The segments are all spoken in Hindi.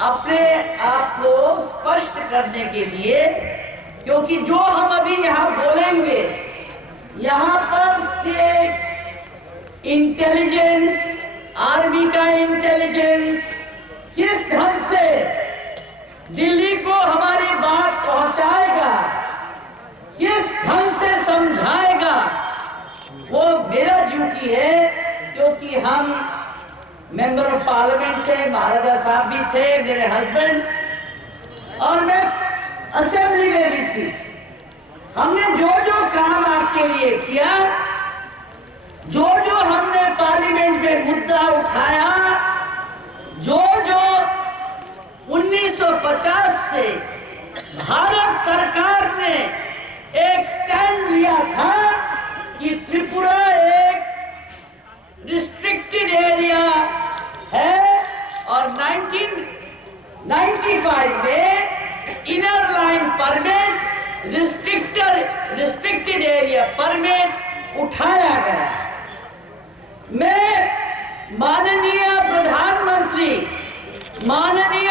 अपने आप को स्पष्ट करने के लिए, क्योंकि जो हम अभी यहाँ बोलेंगे, यहाँ पर स्टेट इंटेलिजेंस, आर्मी का इंटेलिजेंस किस ढंग से दिल्ली को हमारी बात पहुंचाएगा, किस ढंग से समझाएगा, वो मेरा ड्यूटी है। क्योंकि हम मेंबर ऑफ पार्लियामेंट थे, महाराजा साहब भी थे, मेरे हस्बैंड, और मैं असेंबली में भी थी। हमने जो जो काम आपके लिए किया, जो जो हमने पार्लियामेंट में मुद्दा उठाया, जो जो 1950 से भारत सरकार ने एक स्टैंड लिया था कि त्रिपुरा एक रिस्ट्रिक्टेड एरिया है, और 1995 में inner line permit, restricted area permit उठाया गया। मैं माननीय प्रधानमंत्री माननीय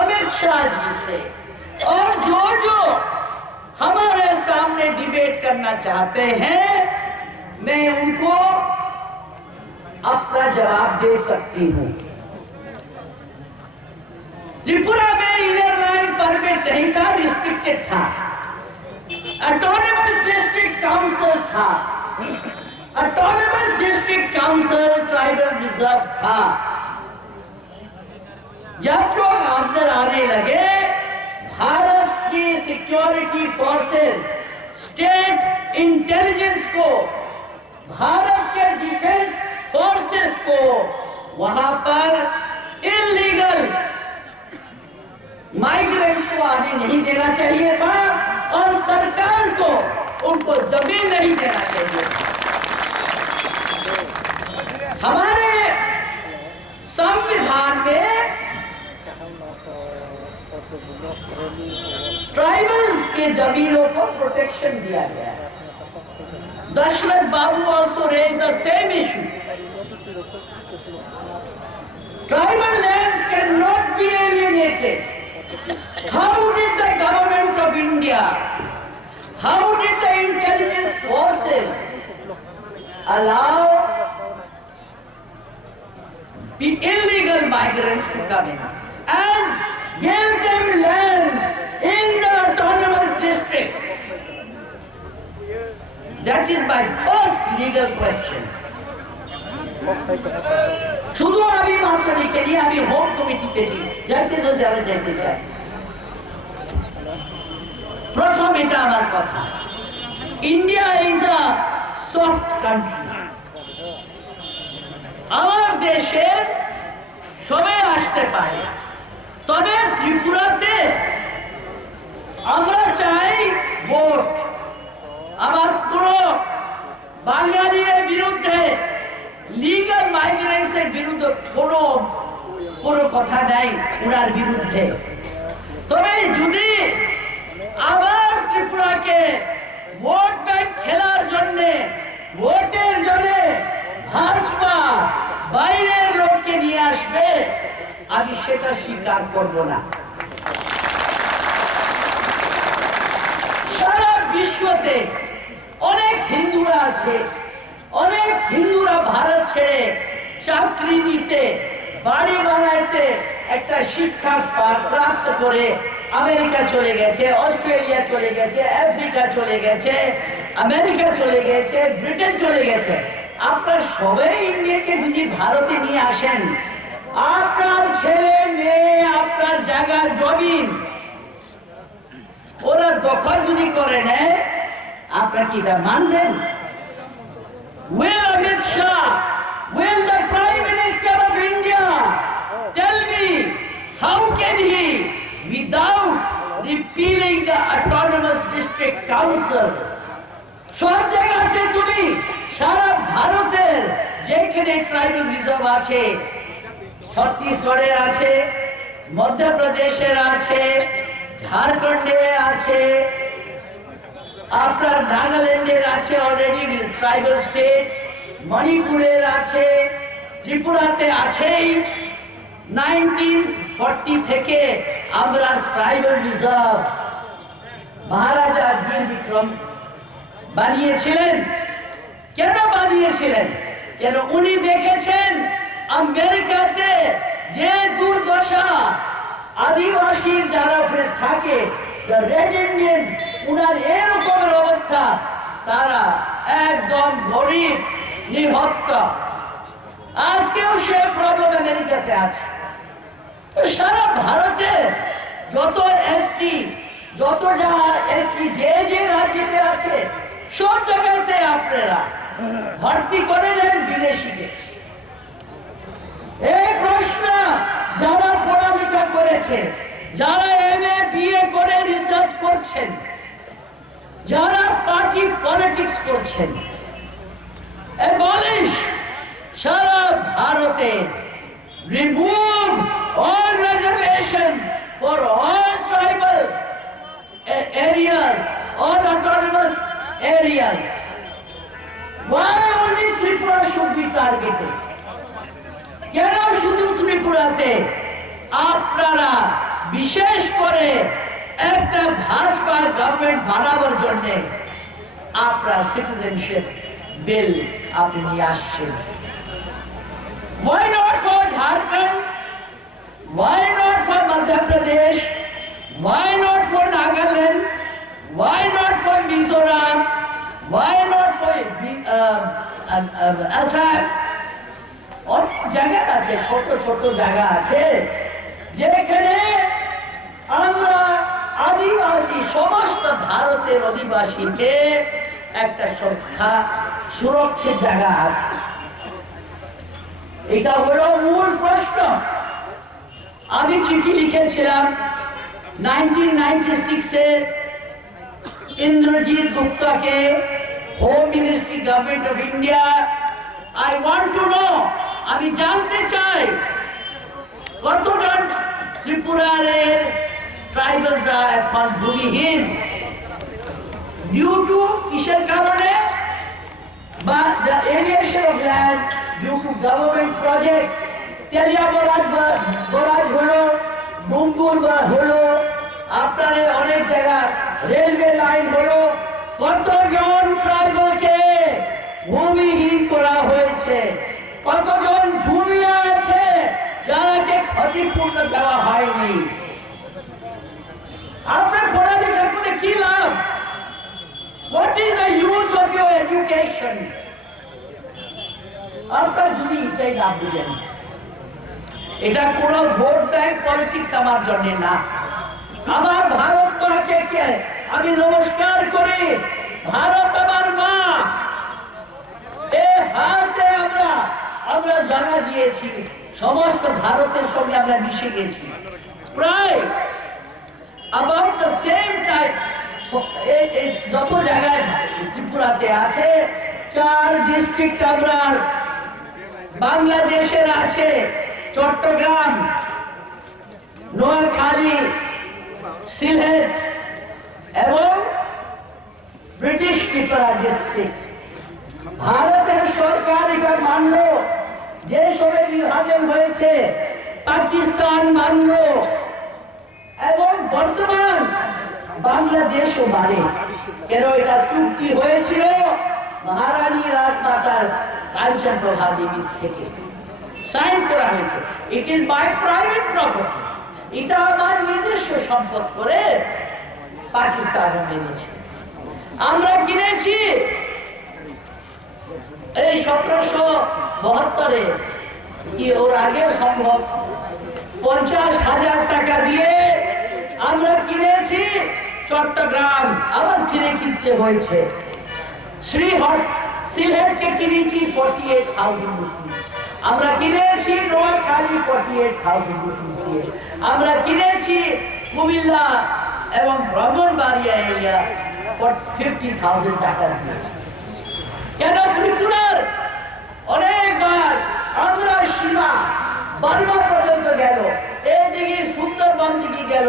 अमित शाह जी से और जो जो हमारे सामने डिबेट करना चाहते हैं, मैं उनको अपना जवाब दे सकती हूँ। त्रिपुरा में इनर लाइन परमिट नहीं था, रिस्ट्रिक्टेड था। ऑटोनमस डिस्ट्रिक्ट काउंसिल था, autonomous district council tribal reserve था। जब लोग अंदर आने लगे, भारत की सिक्योरिटी फोर्सेस, स्टेट इंटेलिजेंस को, भारत के डिफेंस फोर्सेस को वहां पर इल्लीगल माइग्रेंट्स को आने नहीं देना चाहिए था, और सरकार को उनको जमीन नहीं देना चाहिए था। हमारे संविधान में ट्राइबल्स के जमीनों को प्रोटेक्शन दिया गया है। दशरथ बाबू also raised the same issue. Tribal lands cannot be alienated. How did the government of India, how did the intelligence forces allow the illegal migrants to come in and give them land in the autonomous district? That is my first legal question. শুধু আমি মাত্র লিখে নিয়ে আমি হোম কমিটিতে যাইতে তো যারা যাইতে চাই। প্রথম এটা আমার কথা, India is a soft country. আমার দেশে সবাই আসতে পারে, তবে ত্রিপুরাতে আমরা চাই ভোট। আমার কোন বাঙালির বিরুদ্ধে, লিগাল মাইগ্রেন্টস এর বিরুদ্ধে কোনো কথা নাই, ওনার বিরুদ্ধে। তবে যদি আবার ত্রিপুরাকে ভোট ব্যাংক খেলার জন্য, ভোটের জন্য ভাজপা বাইরের লোককে নিয়ে আসবে, আমি সেটা স্বীকার করব না। সারা বিশ্বতে অনেক হিন্দুরা আছে, অনেক হিন্দুরা ভারত ছেড়ে চাকরি নিতে, বাড়ি বানাইতে, একটা শিক্ষা প্রাপ্ত করে আমেরিকা চলে গেছে, অস্ট্রেলিয়া চলে গেছে, আফ্রিকা চলে গেছে, আমেরিকা চলে গেছে, ব্রিটেন চলে গেছে। আপনার সবাই ইন্ডিয়াকে যদি ভারতে নিয়ে আসেন, আপনার ছেলে মেয়ে, আপনার জায়গা জমিন ওরা দখল যদি করে নেয়, আপনারা কি এটা মানবেন? Will Amit Shah, will the Prime Minister of India tell me how can he, without repealing the Autonomous District Council, সব জায়গাতে তুমি সারা ভারতের যেখানে ট্রাইবাল রিজার্ভ আছে, ছত্তিশগড়ের আছে, মধ্যপ্রদেশের আছে, ঝাড়খণ্ডে আছে, আপনার নাগাল্যান্ডের আছে অলরেডি ট্রাইবাল স্টেট, মণিপুরের আছে, ত্রিপুরাতে আছেই, 19th 1940 থেকে আমরা ট্রাইবাল রিজার্ভ মহারাজা বীর বিক্রম বানিয়েছিলেন। কেন বানিয়েছিলেন? কেন উনি দেখেছেন আমেরিকাতে যে দুর্দশা আদিবাসী যারা ওখানে থাকে, রেড ইন্ডিয়ান, উনার এরকমের অবস্থা, তারা একদম গরিব নিহত্তা। আজকেও সে প্রবলেম আমেরিকাতে আছে। তো সারা ভারতে যত এসটি, যত যারা এসটি যে যে রাজ্যেতে আছে, সব জায়গাতে আপনারা ভর্তি করে দেন বিদেশিকে। এই প্রশ্ন যারা পড়ালেখা করেছে, যারা এমএ বিএ করে রিসার্চ করছেন, যারা পার্টি পলিটিক্স করছেন, abolish সারা ভারতে, remove all reservations for all tribal areas, all autonomous areas. Why only Tripura should be targeted? কেন শুধু ত্রিপুরাতে আপনারা বিশেষ করে একটা ভাজপা গভর্নমেন্ট বানাবার জন্য আপনারা সিটিজেনশিপ বিল আপনি নিয়ে আসছেন? Why not for Jharkhand? Why not for Madhya Pradesh? Why not for Nagaland? Why not for Mizoram? Why not for Assam? অনেক জায়গা আছে, ছোট ছোট জায়গা আছে যেখানে আমরা আদিবাসী, সমস্ত ভারতের অধিবাসীকে একটা সুরক্ষিত জায়গা আছে। এটা হলো মূল প্রশ্ন। আমি চিঠি লিখেছিলাম 1996-এ ইন্দ্রজিৎ গুপ্তাকে, home ministry, government of India. I want to know, আমি জানতে চাই কতজন ত্রিপুরার ট্রাইবালসরা এখন ভূমিহীন, ডিউ টু কিসের কারণে? বা the alienation of land due to government projects, তেলিয়া বরাজ হলো, মুঙ্গুর হলো, আপনার অনেক জায়গা রেলওয়ে লাইন হলো। কতজন ট্রাইবালকে ভূমিহীন করা হয়েছে? কতজন ঝুমিয়ে আছে যারাকে ক্ষতিপূর্ণ দেওয়া হয়নি? আপনার পড়ালেখা করে কি লাভ? What is the use of your education? আপনার যদি এটাই না বুঝেন, এটা কোনো ভোট ব্যাংক পলিটিক্স আমার জন্য না। আমার ভারত মাকে আমি নমস্কার করি। ভারত আমার মা। এই হাতে আমরা জানা দিয়েছি, সমস্ত ভারতের সঙ্গে আমরা মিশে গেছি। প্রায় about the same time যত জায়গায় ত্রিপুরাতে আছে, 4 ডিস্ট্রিক্ট আমরা বাংলাদেশের আছে, চট্টগ্রাম, নোয়াখালী, সিলেট এবং ব্রিটিশ ত্রিপুরা ডিস্ট্রিক্ট। ভারতের সরকার এটা মানল, যে সবে বিভাজন হয়েছে, পাকিস্তান মানল এবং বর্তমান বাংলাদেশও মানে। কেন? এটা চুক্তি হয়েছিল মহারানী রাজমাতার কাঞ্চন প্রভা দেবী থেকে সাইন করা হয়েছে। It is my private property, এটা আমার নিজস্ব সম্পদ করে পাকিস্তান কিনেছে। আমরা কিনেছি এই 1772-এ, কি ওর আগে সম্ভব, 50,000 টাকা দিয়ে আমরা কিনেছি চট্টগ্রাম। আবার কিনে কিনতে হয়েছে। শ্রীহট, সিলেটকে কিনেছি 48,000 রুপিস। আমরা কিনেছি নোয়াখালী 48,000 রুপিস দিয়ে। আমরা কিনেছি কুমিল্লা এবং ব্রাহ্মণবাড়িয়া এরিয়া 50,000 টাকা দিয়ে। কেন? ত্রিপুরার অনেকবার আমরা সীমা বার্মা পর্যন্ত গেল, এইদিকে সুন্দরবন দিকে গেল,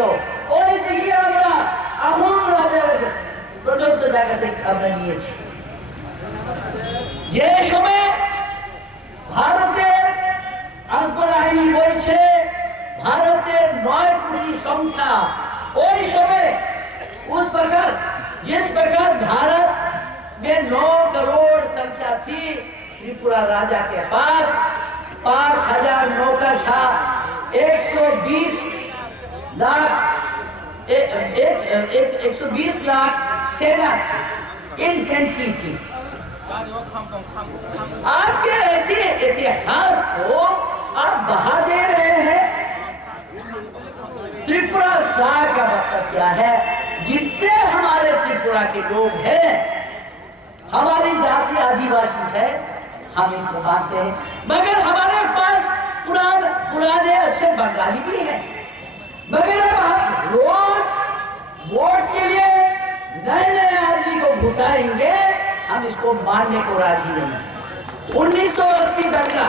ওই দিকে আমরা আহোম রাজার পর্যন্ত জায়গা থেকে আমরা নিয়েছি। যে সময় ভারতের আকবর আইনি বলছে ভারতের নয় কোটি সংখ্যা ওই সময় उस प्रकार जिस प्रकार भारत में 9 करोड़ संख्या थी, त्रिपुरा राजा के पास 5000 नौका छा 120 लाख सेना थी, इन्फेंट्री थी। आपके ऐसे इतिहास को आप बहा दे रहे हैं। त्रिपुरा सा का मतलब क्या है? जितने हमारे त्रिपुरा के लोग हैं, हमारी जाति आदिवासी है, हम इनको मानते हैं, मगर हमारे पास पुराने अच्छे बंगाली भी हैं। मगर अब हम रोज वोट के लिए नए आदमी को घुसाएंगे, हम इसको मानने को राजी नहीं। 1980 दंगा,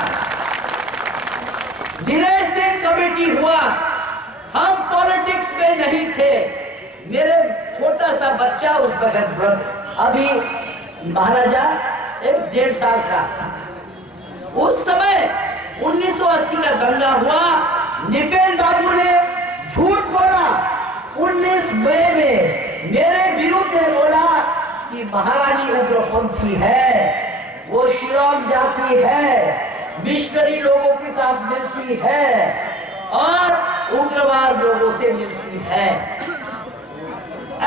दिनेश सिंह कमेटी हुआ, हम पॉलिटिक्स में नहीं थे। मेरे छोटा सा बच्चा उस वक्त अभी महाराजा 1.5 साल का, उस समय 1980 का दंगा हुआ। निपेन बाबू ने झूठ बोला 19 मई में मेरे विरुद्ध ने बोला कि महारानी उग्रपंथी है, वो शिरोम जाति है, मिशनरी लोगों के साथ मिलती है और उग्रवाद लोगों से मिलती है।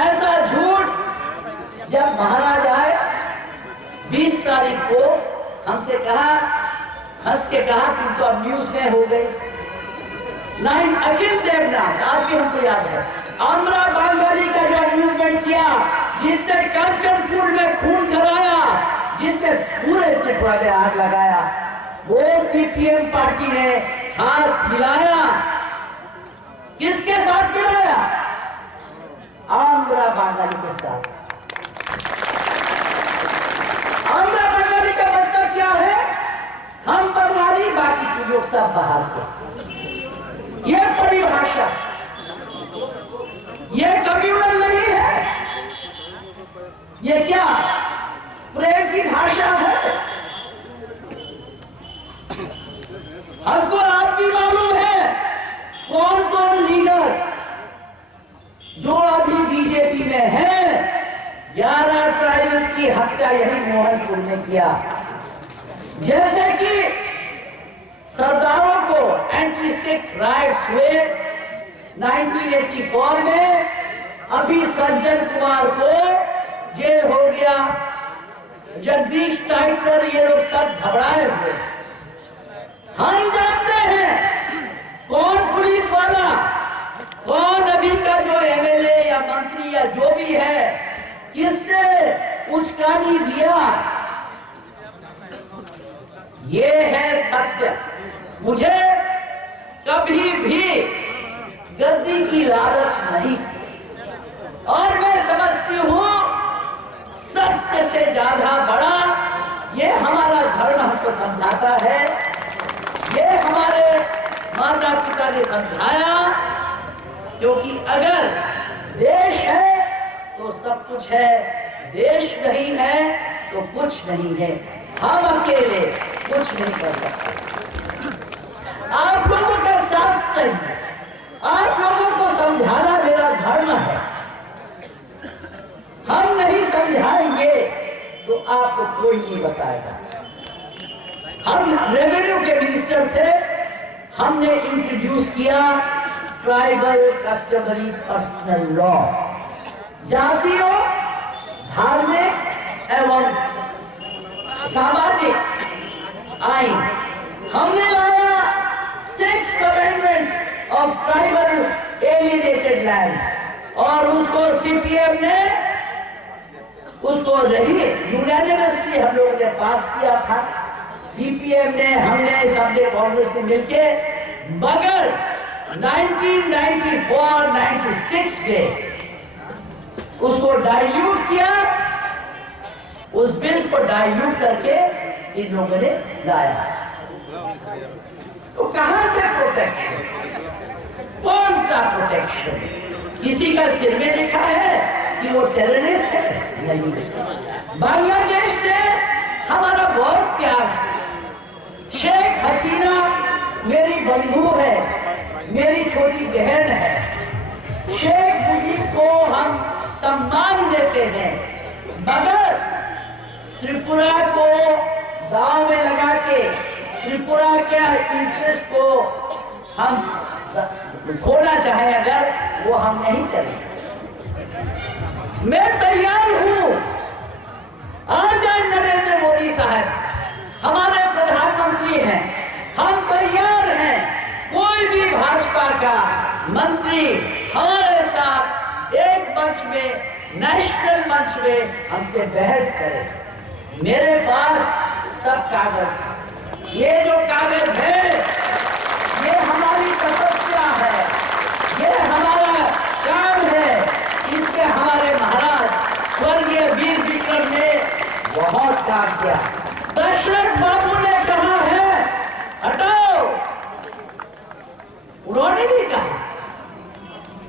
ऐसा झूठ जब महाराज आए 20 तारीख को हमसे कहा, हंस के कहा तुम तो अब न्यूज में हो गए। अखिल देवनाथ आज भी हमको याद है, आंध्रा बंगाली का जो मूवमेंट किया, जिसने कंचनपुर में खून कराया, जिसने पूरे त्रिपुरा में आग लगाया, वो सीपीएम पार्टी ने हाथ मिलाया। किसके साथ मिलाया? आंध्रा बंगाली के साथ। आंध्रा बंगाली का मतलब क्या है? हम बंगाली, बाकी के लोग सब बाहर के। यह परिभाषा, यह कम्युनल नहीं है। यह क्या प्रेम की भाषा है? हमको आज भी मालूम है कौन कौन लीडर जो अभी बीजेपी में है, 11 ट्राइबल्स की हत्या यही मोहनपुर में किया। जैसे कि सरदारों को एंटी सिख राइट्स हुए 1984 में, अभी सज्जन कुमार को जेल हो गया, जगदीश टाइटलर, ये लोग सब घबराए हुए। हम जानते हैं कौन पुलिस वाला, कौन अभी का जो एमएलए या मंत्री या जो भी है, किसने उचकानी दिया। ये है सत्य। मुझे कभी भी गद्दी की लालच नहीं थी और मैं समझती हूँ सत्य से ज्यादा बड़ा ये हमारा धर्म हमको समझाता है। ये हमारे माता पिता ने समझाया, क्योंकि अगर देश है तो सब कुछ है, देश नहीं है तो कुछ नहीं है। हम अकेले कुछ नहीं कर सकते। आप लोगों का साथ चाहिए, आप लोगों को समझाना मेरा धर्म है। हम नहीं समझाएंगे तो आपको कोई नहीं बताएगा। हम रेवेन्यू के मिनिस्टर थे, हमने इंट्रोड्यूस किया ट्राइबल कस्टमरी पर्सनल लॉ, जातीय, धार्मिक एवं सामाजिक आइन। हमने लाया 6th amendment of tribal alienated land और उसको सीपीएम ने उसको यूनानिमसली हम लोगों ने पास किया था। सीपीएम ने, हमने, सबने, कांग्रेस ने मिलके, मगर 1994-96 में उसको डाइल्यूट किया। उस बिल को डाइल्यूट करके इन लोगों ने लाया। तो कहां से प्रोटेक्शन? कौन सा प्रोटेक्शन? किसी का सिर में लिखा है कि वो टेररिस्ट है? नहीं। बांग्लादेश से हमारा बहुत प्यार है। शेख हसीना मेरी बंधु है, मेरी छोटी बहन है। शेख मुजीब को हम सम्मान देते हैं, मगर त्रिपुरा को दांव में लगा के त्रिपुरा के इंटरेस्ट को हम खोना चाहे अगर, वो हम नहीं करेंगे। मैं तैयार हूं, आ जाए नरेंद्र मोदी साहब, हमारे प्रधानमंत्री हैं, हम तैयार हैं। कोई भी भाजपा का मंत्री हमारे साथ एक मंच में, नेशनल मंच में हमसे बहस करे। मेरे पास सब कागज है। ये जो कागज है, ये हमारी तपस्या है, ये हमारा काम है। इसमें हमारे महाराज स्वर्गीय वीर विक्रम ने बहुत काम किया। दशरथ बाबू ने कहा है हटाओ, उन्होंने भी कहा,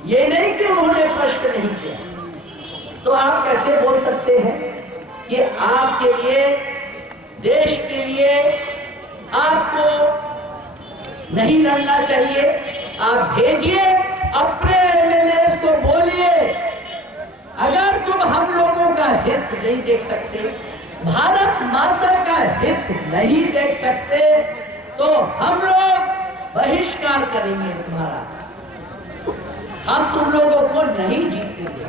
ये नहीं कि उन्होंने प्रश्न नहीं किया। तो आप कैसे बोल सकते हैं कि आपके लिए, देश के लिए आपको नहीं लड़ना चाहिए? आप भेजिए अपने एमएलए को, बोलिए अगर तुम हम लोगों का हित नहीं देख सकते, भारत माता का हित नहीं देख सकते, तो हम लोग बहिष्कार करेंगे तुम्हारा। हम तुम लोगों को नहीं जीतेंगे।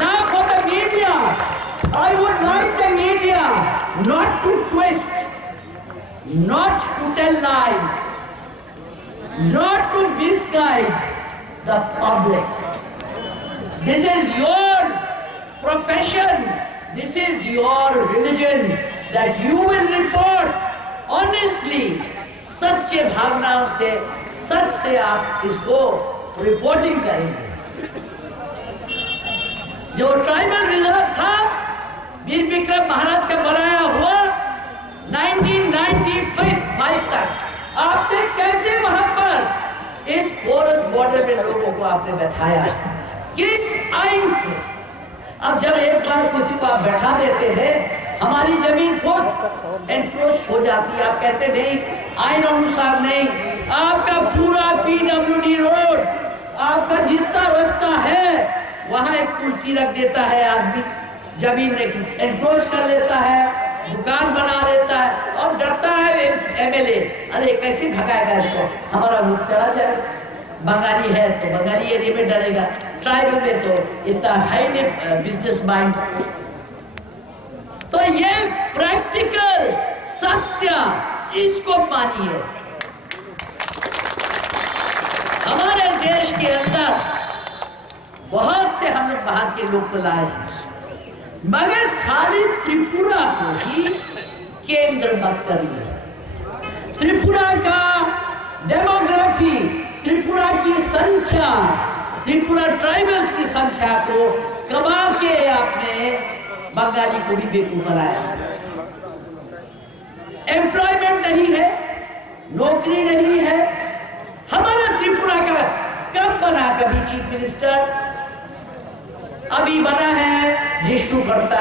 Now for the media, I would like the media not to twist, not to tell lies, not to misguide the public. This is your profession, this is your religion, that you will report honestly, सच्चे भावनाओं से, सच से आप इसको रिपोर्टिंग करेंगे। जो ट्राइबल रिजर्व था वीर विक्रम महाराज का बनाया हुआ 1995 तक, आपने कैसे वहां पर इस पोरस बॉर्डर में लोगों को आपने बैठाया, किस आइन से? अब जब एक बार किसी को आप बैठा देते हैं, हमारी जमीन खुद एनक्रोच हो जाती है। आप कहते नहीं, आइन अनुसार नहीं, आपका पूरा PWD रोड, आपका जितना रास्ता है, वहां एक तुलसी रख देता है आदमी, जमीन में एनक्रोच कर लेता है, दुकान बना लेता है और डरता है एमएलए, अरे कैसे भगाएगा इसको, हमारा मुख चला जाए। बंगाली है तो बंगाली एरिया में डरेगा, ट्राइबल में तो इतना है नहीं बिजनेस माइंड। तो ये प्रैक्टिकल सत्य, इसको मानिए। हमारे देश के अंदर बहुत से हम लोग बाहर के लोग को लाए हैं, मगर खाली त्रिपुरा को ही केंद्र मत करिए। त्रिपुरा का डेमोग्राफी, त्रिपुरा की संख्या, त्रिपुरा ट्राइबल्स की संख्या को कमा के आपने बंगाली को भी बेवकूफ बनाया। एम्प्लॉयमेंट नहीं है, नौकरी नहीं है। हमारा त्रिपुरा का कब बना कभी चीफ मिनिस्टर? अभी बना है जिष्णु करता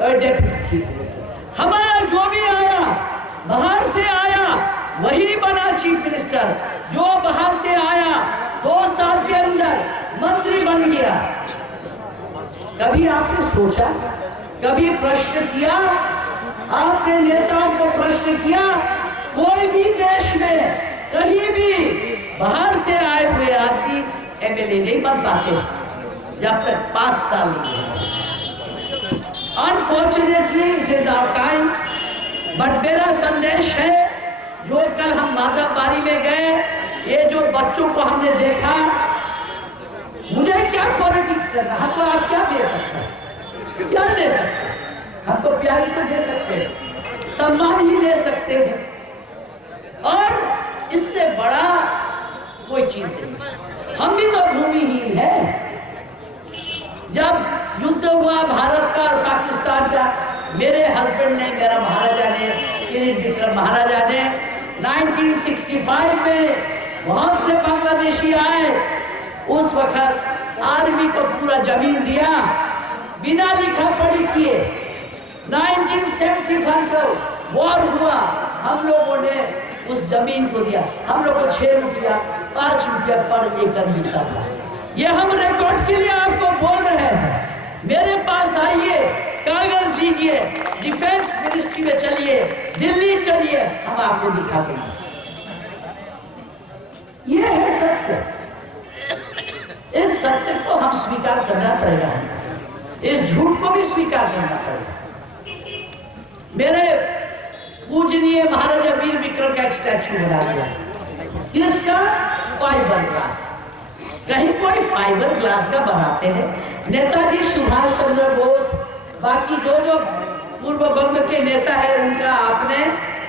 डेप्यूटी चीफ मिनिस्टर। हमारा जो भी आया बाहर से आया वही बना चीफ मिनिस्टर। जो बाहर से आया 2 साल के अंदर मंत्री बन गया। कभी आपने सोचा, कभी प्रश्न किया, आपने नेताओं को प्रश्न किया? कोई भी देश में कहीं भी बाहर से आए हुए आदमी एमएलए नहीं बन पाते जब तक 5 साल नहीं। Unfortunately it is our time. But मेरा संदेश है, जो कल हम माधवबाड़ी में गए, ये जो बच्चों को हमने देखा, मुझे क्या पॉलिटिक्स करना, हमको आप क्या दे सकते हैं? क्या दे सकते हैं? हमको प्यार तो दे सकते हैं, सम्मान ही दे सकते हैं, और इससे बड़ा कोई चीज नहीं। हम भी तो भूमिहीन है। जब युद्ध हुआ भारत का और पाकिस्तान का, मेरे हस्बैंड ने, मेरा महाराजा ने, किरीट विक्रम महाराजा ने 1965 में वहां से बांग्लादेशी आए। उस वक्त आर्मी को पूरा जमीन दिया, बिना लिखा पढ़ी किए। 1975 को वॉर हुआ, हम लोगों ने उस जमीन को दिया। हम लोग को 6 रुपया 5 रुपया पर एकड़ मिलता था। ये हम रिकॉर्ड के लिए आपको बोल रहे हैं। मेरे पास आइए, कागज लीजिए, डिफेंस मिनिस्ट्री में चलिए, दिल्ली चलिए, हम आपको दिखा देंगे। ये है सत्य। इस सत्य को हम स्वीकार करना पड़ेगा, इस झूठ को भी स्वीकार करना पड़ेगा। मेरे पूजनीय महाराजा वीर विक्रम का एक स्टैचू बना हुआ, किसका? Fibre glass. कहीं कोई फाइबर ग्लास का बनाते हैं? नेताजी सुभाष चंद्र बोस, बाकी जो जो पूर्व बंग के नेता है, उनका आपने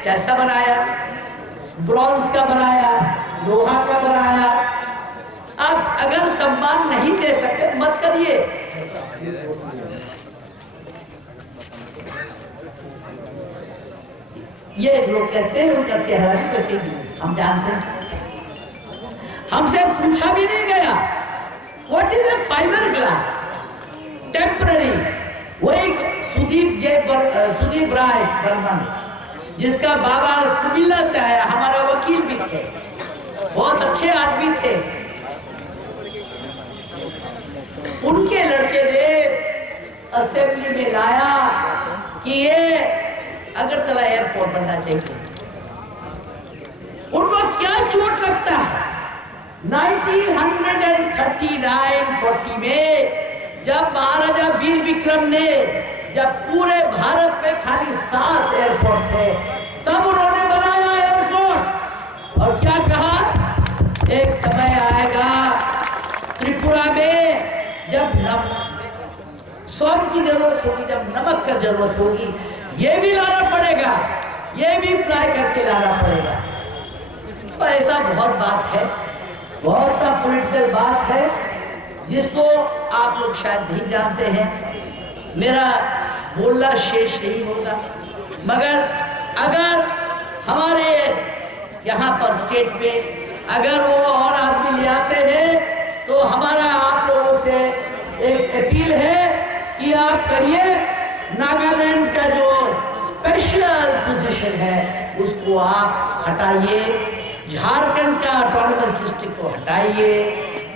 कैसा बनाया? ब्रॉन्ज का बनाया, लोहा का बनाया। आप अगर सम्मान नहीं दे सकते मत करिए। ये लोग कहते हैं उनका चेहरा भी कैसे नहीं, हम जानते हैं। हमसे पूछा भी नहीं गया what is a fibre glass temporary. वही सुदीप राय बर्मन, जिसका बाबा कुमिल्ला से आया, हमारा वकील भी थे, बहुत अच्छे आदमी थे। उनके लड़के ने असेंबली में लाया कि ये अगरतला एयरपोर्ट बनना चाहिए। उनको क्या चोट लगता है? 1939-40 में जब महाराजा वीर विक्रम ने, जब पूरे भारत में खाली 7 एयरपोर्ट थे, तब उन्होंने बनाया एयरपोर्ट। और क्या कहा? एक समय आएगा त्रिपुरा में जब स्वर्ण की जरूरत होगी, जब नमक का जरूरत होगी, ये भी लाना पड़ेगा, ये भी फ्राई करके लाना पड़ेगा। तो ऐसा बहुत बात है, बहुत सा पॉलिटिकल बात है जिसको आप लोग शायद नहीं जानते हैं। मेरा बोलना शेष नहीं होगा, मगर अगर हमारे यहाँ पर स्टेट में अगर वो और आदमी ले आते हैं, तो हमारा आप लोगों से एक अपील है कि आप करिए, नागालैंड का जो स्पेशल पोजीशन है उसको आप हटाइए, झारखंड का ऑटोनोमस डिस्ट्रिक्ट को हटाइए,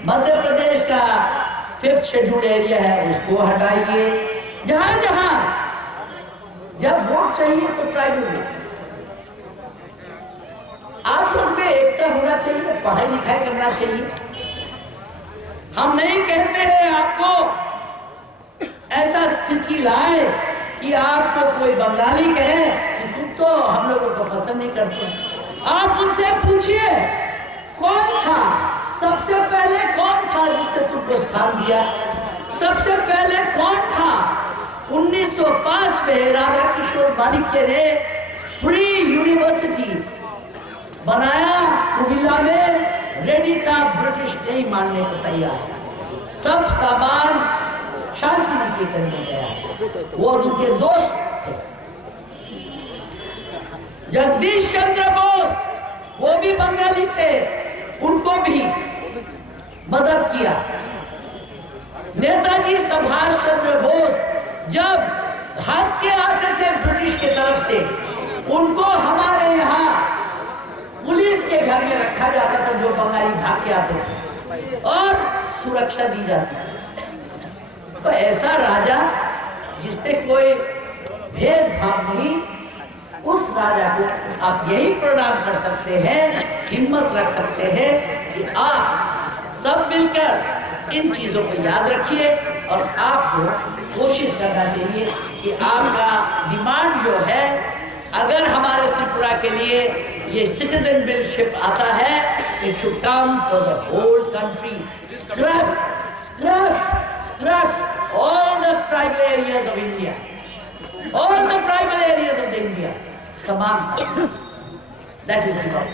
मध्य प्रदेश का 5th शेड्यूल एरिया है उसको हटाइए। जहां जहां जब वोट चाहिए तो ट्राइबल, आप लोग में एकता होना चाहिए, पढ़ाई लिखाई करना चाहिए। हम नहीं कहते हैं आपको ऐसा स्थिति लाए कि आपको कोई बंगाली कहे कि तुम तो हम लोगों को पसंद नहीं करते। आप उनसे पूछिए कौन था सबसे पहले, कौन था जिसने तुमको स्थान दिया? सबसे पहले कौन था? 1905 में राधा किशोर माणिक्य ने फ्री यूनिवर्सिटी बनाया, कुमिल्ला में रेडी था, ब्रिटिश नहीं मानने को तैयार। सब सामान शांति निकेतन में गया, वो उनके दोस्त थे। जगदीश चंद्र बोस, वो भी बंगाली थे, उनको भी मदद किया। नेताजी सुभाष चंद्र बोस जब भाग के आते थे ब्रिटिश के तरफ से, उनको हमारे यहाँ पुलिस के घर में रखा जाता था, जो बंगाली भाग के आते थे, और सुरक्षा दी जाती थी। तो ऐसा राजा जिससे कोई भेदभाव नहीं, उस राजा को आप यही प्रणाम कर सकते हैं, हिम्मत रख सकते हैं कि आप सब मिलकर इन चीजों को याद रखिए। और आपको कोशिश करना चाहिए कि आपका डिमांड जो है, अगर हमारे त्रिपुरा के लिए ये सिटीजनशिप आता है, it should come for the whole country. Scrap all the tribal areas of India, all the tribal areas of the India, समानता, that is the